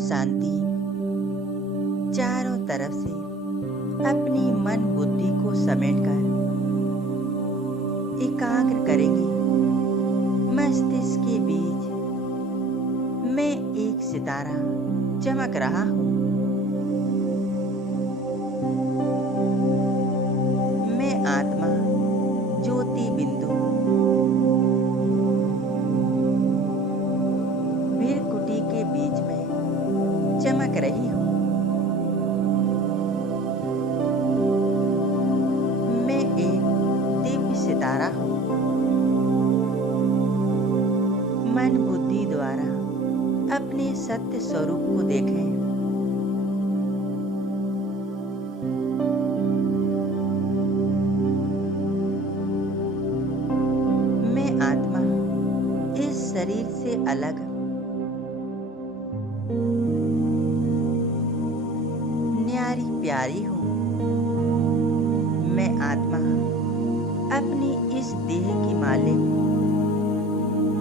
शांति चारों तरफ से अपनी मन बुद्धि को समेटकर एकाग्र करेंगे। मस्तिष्क के बीच मैं एक सितारा चमक रहा हूँ। मैं आत्मा ज्योति बिंदु भीरकुटी के बीच में चमक रही हूँ। मैं एक दिव्य सितारा हूँ। मन बुद्धि द्वारा अपने सत्य स्वरूप को देखें। मैं आत्मा इस शरीर से अलग न्यारी प्यारी हूँ। मैं आत्मा अपनी इस देह की मालिक,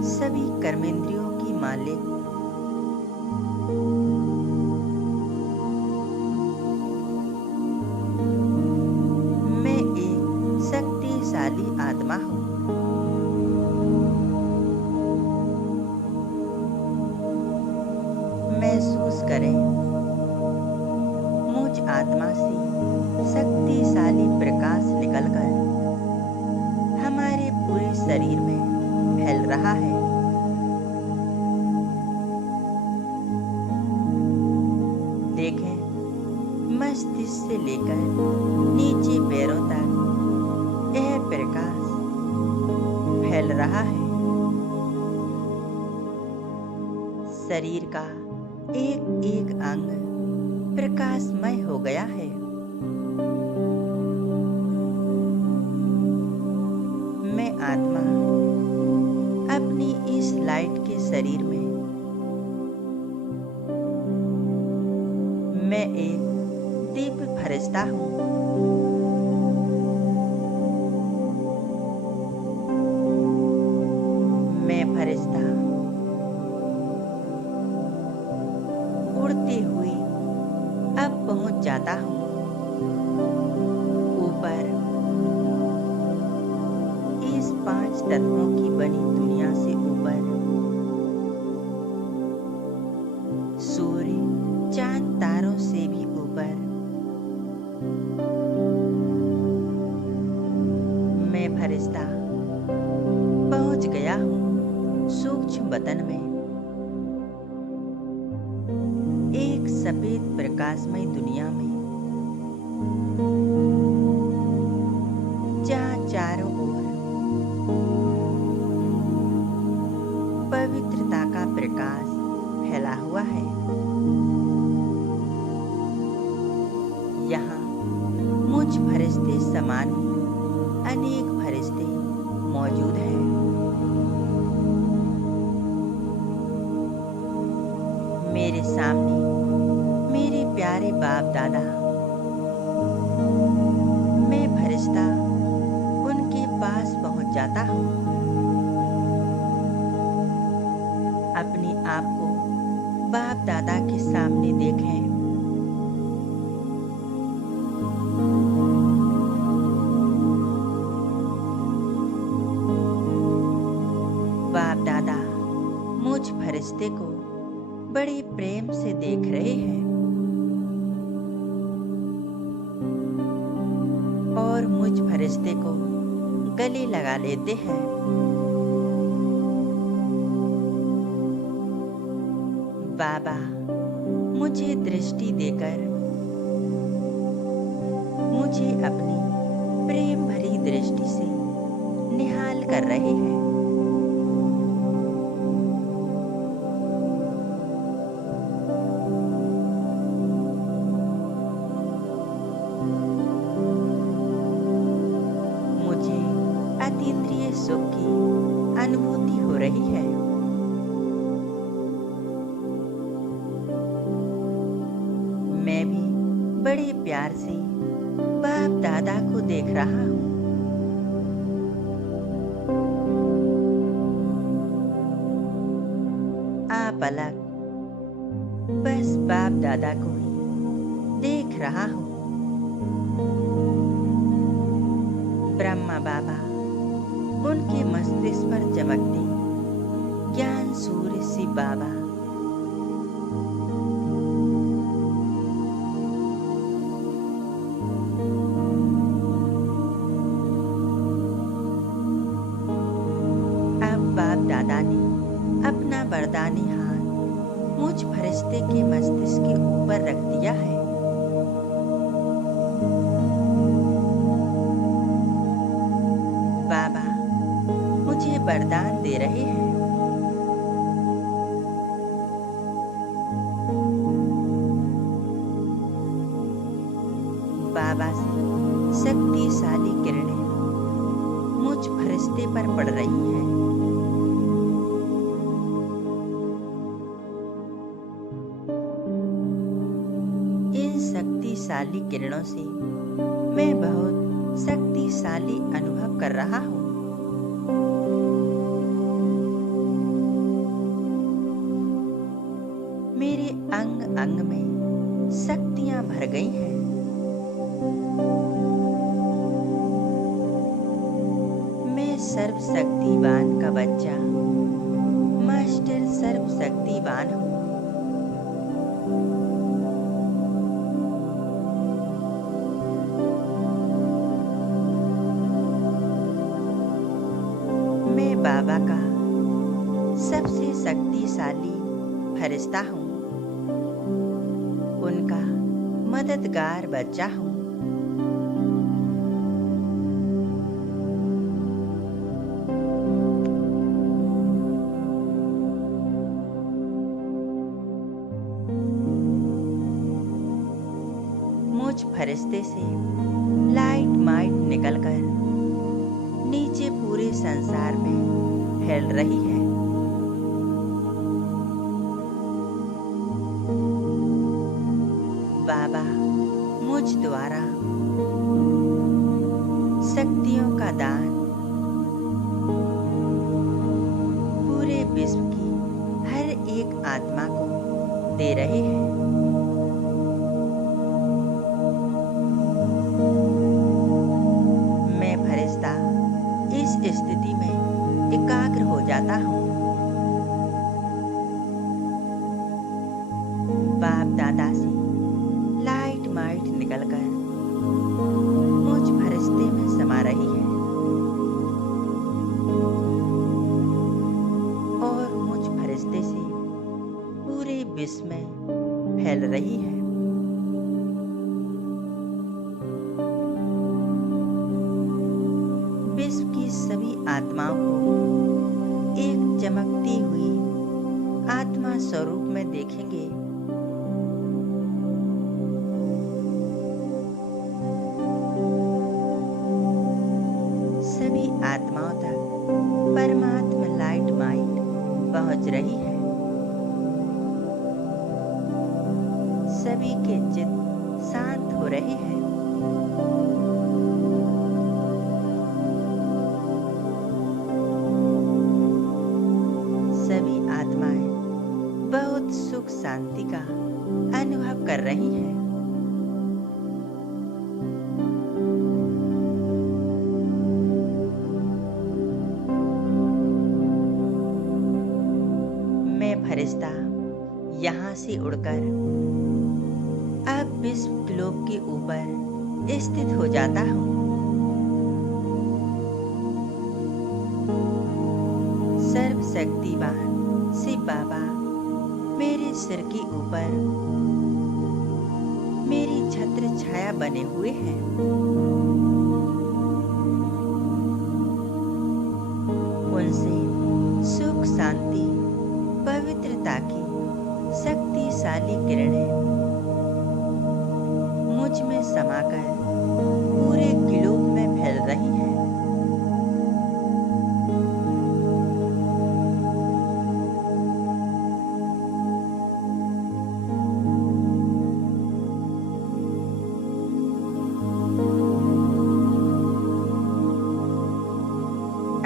सभी कर्मेंद्रियों की मालिक, मैं एक शक्तिशाली आत्मा हूँ। महसूस करें, मुझ आत्मा से शक्तिशाली प्रकाश निकलकर हमारे पूरे शरीर में फैल रहा है। देखें, मस्तिष्क से लेकर नीचे पैरों तक यह प्रकाश फैल रहा है। शरीर का एक एक अंग प्रकाशमय हो गया है। मैं आत्मा अपनी इस लाइट के शरीर में मैं एक दिव्य फरिश्ता हूँ। मैं फरिश्ता उड़ते हुए अब पहुंच जाता हूँ ऊपर इस 5 तत्वों की बनी दुनिया से ऊपर। सूर्य चांद तारों से भी ऊपर। मैं फरिश्ता पहुंच गया हूँ सूक्ष्म वतन में, एक सफेद प्रकाशमय दुनिया में, जहाँ चारों ओर पवित्रता का प्रकाश फैला हुआ है। यहाँ मुझ फरिश्ते समान अनेक फरिश्ते मौजूद हैं। मेरे सामने मेरे प्यारे बाप दादा, मैं फरिश्ता उनके पास पहुंच जाता हूँ। अपने आप को बाप दादा के सामने देखें। बाप दादा मुझ फरिश्ते को बड़े प्रेम से देख रहे हैं और मुझ फरिश्ते को गले लगा लेते हैं। बाबा मुझे दृष्टि देकर मुझे अपनी प्रेम भरी दृष्टि से निहाल कर रहे हैं। मुझे अतीन्द्रिय सुख की अनुभूति हो रही है। मैं भी बड़े प्यार से बाप दादा को देख रहा हूँ। आप अलग बस बाप दादा को ही देख रहा हूँ। ब्रह्मा बाबा उनके मस्तिष्क पर चमकते ज्ञान सूर्य शिव बाबा। अब बाप दादा ने अपना वरदानी हाथ मुझ फरिश्ते के मस्तिष्क के ऊपर रख दिया है। बाबा मुझे वरदान दे रहे हैं। बाबा से शक्तिशाली किरणें मुझ फरिश्ते पर पड़ रही हैं। इन शक्तिशाली किरणों से मैं बहुत शक्तिशाली अनुभव कर रहा हूँ। मेरे अंग अंग में शक्तियां भर गई हैं। मैं सर्वशक्तिवान का बच्चा मास्टर सर्वशक्तिवान हूँ। मैं बाबा का सबसे शक्तिशाली फरिश्ता हूँ, उनका मददगार बच्चा हूँ। मुझ फरिश्ते से लाइट माइट निकलकर नीचे पूरे संसार में फैल रही है। बाबा मुझ द्वारा शक्तियों का दान पूरे विश्व की हर एक आत्मा को दे रहे हैं। मैं फरिश्ता इस स्थिति में एकाग्र हो जाता हूँ। बाप दादा से लाइट माइट निकलकर मुझ फरिश्ते में समा रही है और मुझ फरिश्ते से पूरे विश्व में फैल रही है। विश्व की सभी आत्माओं को एक चमकती हुई आत्मा स्वरूप में देखेंगे। सभी आत्माओं तक परमात्मा लाइट माइट पहुंच रही है। सभी के चित्त शांत हो रहे हैं। सभी आत्माएं बहुत सुख शांति का अनुभव कर रही हैं। मैं फरिश्ता यहाँ से उड़कर अब विश्व ग्लोब के ऊपर स्थित हो जाता हूँ। सर्वशक्तिवान शिव बाबा मेरे सिर के ऊपर मेरी छत्र छाया बने हुए हैं। उनसे सुख शांति पवित्रता की शक्तिशाली किरणें मुझ में समाकर पूरे ग्लोब में फैल रही हैं।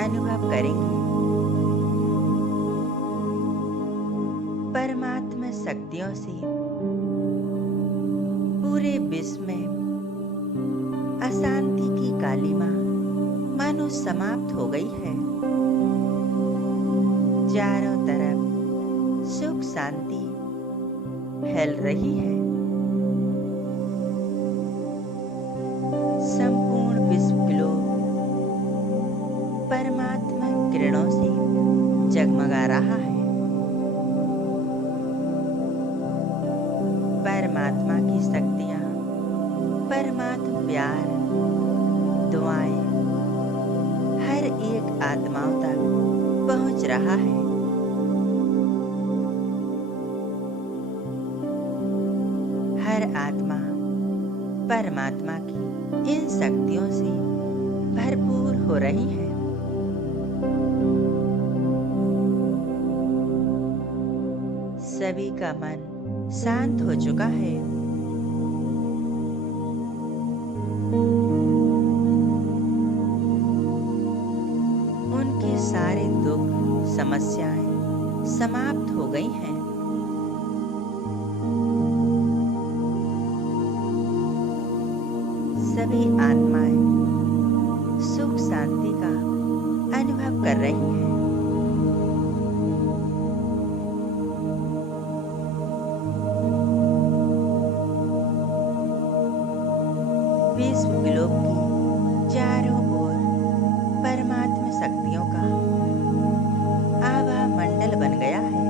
अनुभव करेंगे परमात्मा शक्तियों शक्तियों से पूरे विश्व में अशांति की कालिमा मानो समाप्त हो गई है। चारों तरफ सुख शांति फैल रही है। संपूर्ण विश्व ग्लोब परमात्मा किरणों से जगमगा रहा है। परमात्मा की शक्तियां, परमात्मा प्यार, दुआएं हर एक आत्माओं तक पहुंच रहा है। हर आत्मा परमात्मा की इन शक्तियों से भरपूर हो रही है। सभी का मन शांत हो चुका है। उनके सारे दुख, समस्याएं समाप्त हो गई हैं। सभी आत्माएं सुख शांति का अनुभव कर रही हैं। विश्व ग्लोब की चारों ओर परमात्मा शक्तियों का आभा मंडल बन गया है।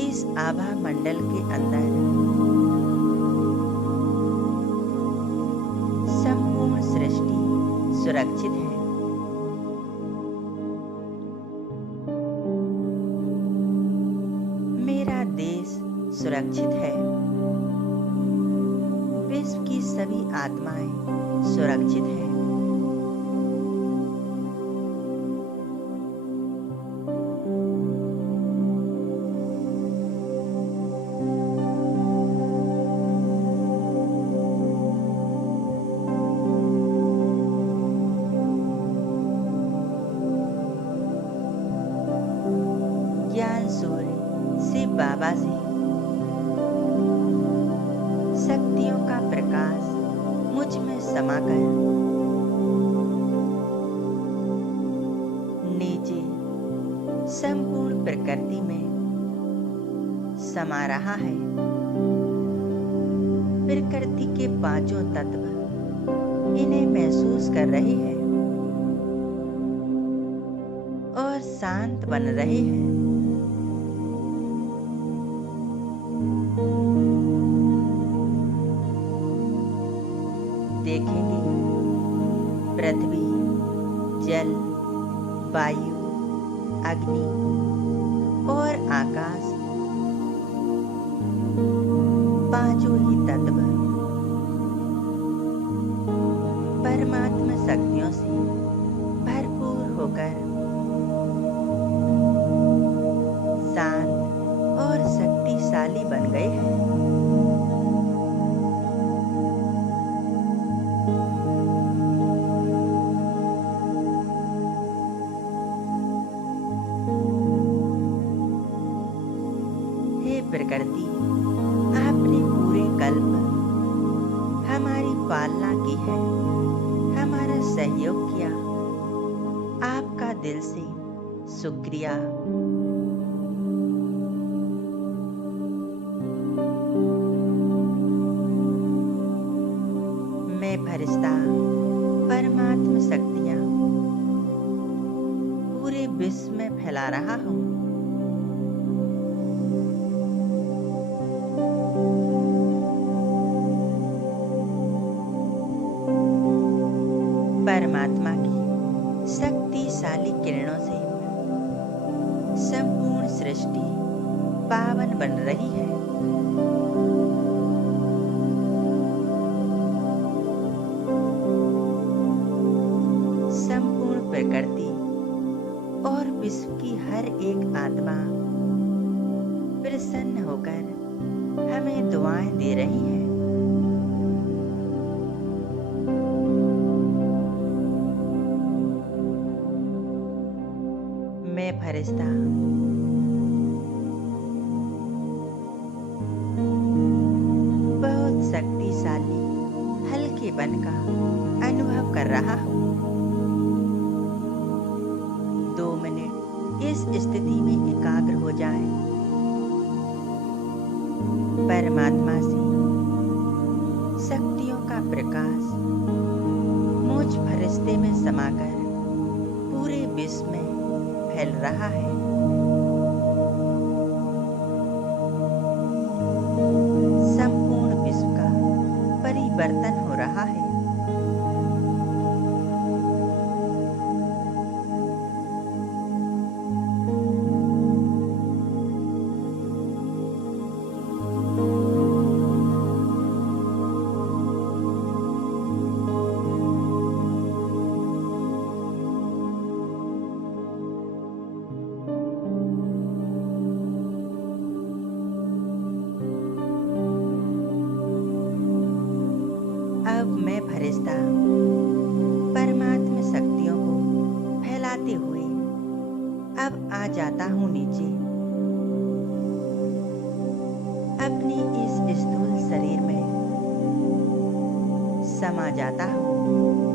इस आभा मंडल के अंदर संपूर्ण सृष्टि सुरक्षित है। मेरा देश सुरक्षित है। विश्व की सभी आत्माएं सुरक्षित हैं। ज्ञान सूर्य शिव बाबा से शक्तियों का प्रकाश मुझ में समाकर नीचे संपूर्ण प्रकृति में समा रहा है। प्रकृति के पांचों तत्व इन्हें महसूस कर रहे हैं और शांत बन रहे हैं। देखेंगे पृथ्वी, जल, वायु, अग्नि और आकाश पांचों ही तत्व परमात्मा शक्तियों से भरपूर होकर शांत और शक्तिशाली बन गए हैं। प्रकृति आपने पूरे कल्प हमारी पालना की है, हमारा सहयोग किया। आपका दिल से शुक्रिया। मैं फरिश्ता परमात्मा शक्तियां पूरे विश्व में फैला रहा हूँ। परमात्मा की शक्तिशाली किरणों से संपूर्ण सृष्टि पावन बन रही है। संपूर्ण प्रकृति और विश्व की हर एक आत्मा प्रसन्न होकर हमें दुआएं दे रही है। मैं मैं फरिश्ता बहुत शक्तिशाली हल्के बन का अनुभव कर रहा हूँ। 2 मिनट इस स्थिति में एकाग्र हो जाएं। परमात्मा से शक्तियों का प्रकाश मुझ फरिश्ते में समाकर पूरे विश्व में फैल रहा है। संपूर्ण विश्व का परिवर्तन हो रहा है। अब मैं फरिश्ता परमात्मा शक्तियों को फैलाते हुए अब आ जाता हूँ नीचे। अपने इस स्थूल शरीर में समा जाता हूँ।